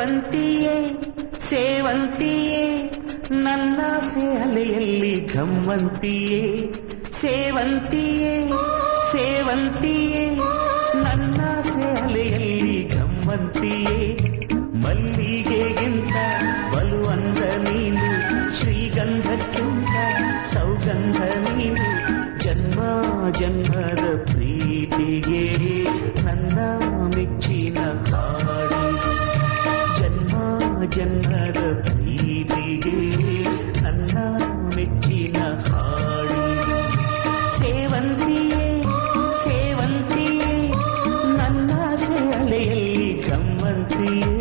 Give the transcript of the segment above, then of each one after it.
ಸೇವಂತಿಯೇ ಸೇವಂತಿಯೇ ನನ್ನಾಸೆ ಅಲೆಯಲ್ಲಿ ಗಮ್ಮಂತಿಯೇ ಸೇವಂತಿಯೇ ಸೇವಂತಿಯೇ ನನ್ನಾಸೆ ಅಲೆಯಲ್ಲಿ ಗಮ್ಮಂತಿಯೇ ಮಲ್ಲಿಗೆಗಿಂತ ಬಲುವಂದ ನೀನು ಶ್ರೀಗಂಧಕ್ಕಿಂತ ಸೌಗಂಧ ನೀನು ಜನ್ಮ ಜನ್ಮದ ಪ್ರೀತಿಗೆ ನನ್ನ ಮೆಚ್ಚಿನ ಹಾಡು ಜನ್ಮ ಜನ್ಮದ ಪ್ರೀತಿಗೆ ನನ್ನ ಮೆಚ್ಚಿನ ಹಾಡು ಸೇವಂತಿಯೇ ಸೇವಂತಿಯೇ ನನ್ನ ಸೆಲೆಯಲ್ಲಿ ಗಮ್ಮಂತಿಯೇ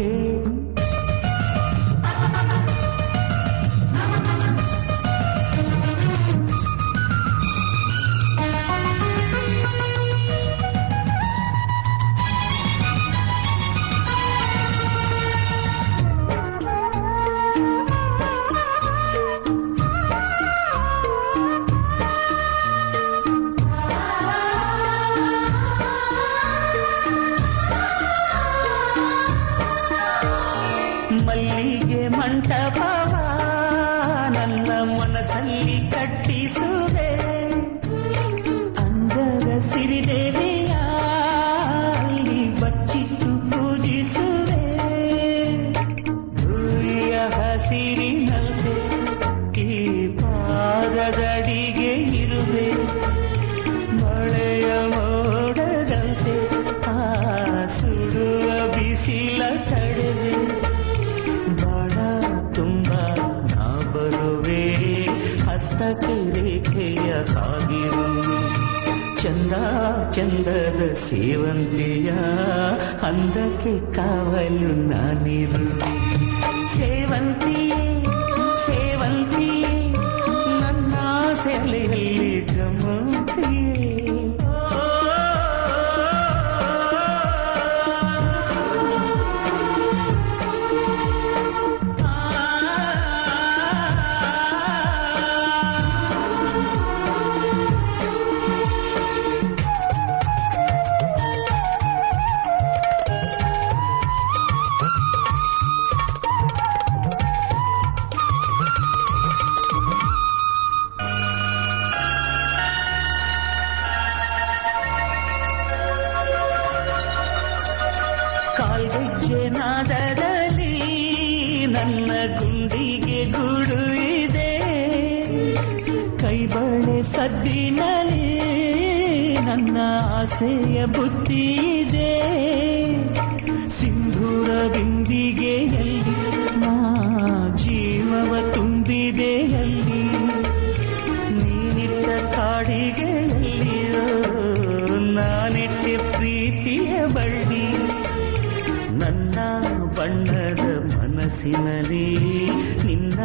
ಮಲ್ಲಿಗೆ ಮಂಟಪವ ನನ್ನ ಮನಸ್ಸಲ್ಲಿ ಕಟ್ಟಿಸುವೆ ಅಂದದ ಸಿರಿದೇವಿಯ ಅಲ್ಲಿ ಬಚ್ಚಿಟ್ಟು ಪೂಜಿಸುವೆ ಧೂಳಿಯ ಹಸಿರಿನಲ್ಲೇ ಈ ಪಾದದಡಿಗೆ ಇರುವೆ ಮಳೆಯ ಮೋಡದಂತೆ ಆ ಸುಡುವ ಬಿಸಿಲ ತಡೆವೆ ತುಂಬ ನಾ ಬರುವೆ ಹಸ್ತಕ್ಕೆ ರೇಖೆಯ ಹಾಗಿರುವೆ ಚಂದ ಚಂದದ ಸೇವಂತಿಯ ಅಂದಕ್ಕೆ ಕಾವಲು ನಾನಿರುವೆ ಸೇವಂತಿಯೇ ಸೇವಂತಿಯೇ ನನ್ನ ಸೆಲೆಯಲ್ಲಿ ಗಮ್ಮಂತಿಯೇ ಕಾಲ್ಗೆಜ್ಜೆ ನಾದದಲ್ಲಿ ನನ್ನ ಗುಂಡಿಗೆ ಗೂಡು ಇದೆ ಕೈಬಳೆ ಸದ್ದಿನಲ್ಲಿ ನನ್ನ ಆಸೆಯ ಬುದ್ಧಿ ಇದೆ ಸಿಂಧೂರ ಬಿಂದಿಗೆಯಲ್ಲಿ ನಾ ಜೀವವ ತುಂಬಿದೆಯಲ್ಲಿ ನೀನಿಟ್ಟ ಕಾಡಿಗೆಯಲ್ಲಿಯೋ ನಾನಿಟ್ಟೆ ಪ್ರೀತಿಯ ಬಳ್ಳಿ ನನ್ನ ಬಣ್ಣದ ಮನಸ್ಸಿನಲ್ಲಿ ನಿನ್ನ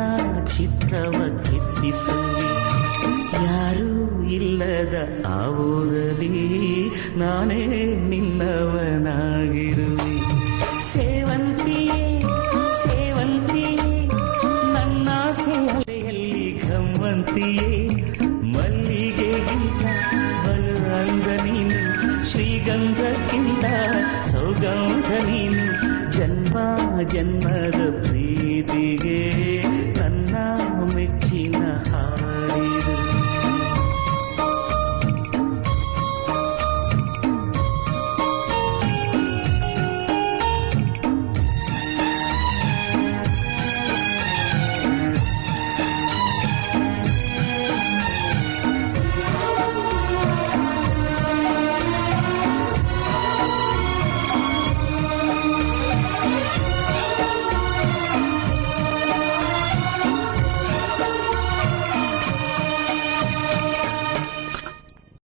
ಚಿತ್ರವ ಕೆತ್ತಿಸಲಿ ಯಾರೂ ಇಲ್ಲದ ಆ ಊರಲ್ಲಿ ನಾನೇ ನಿನ್ನವ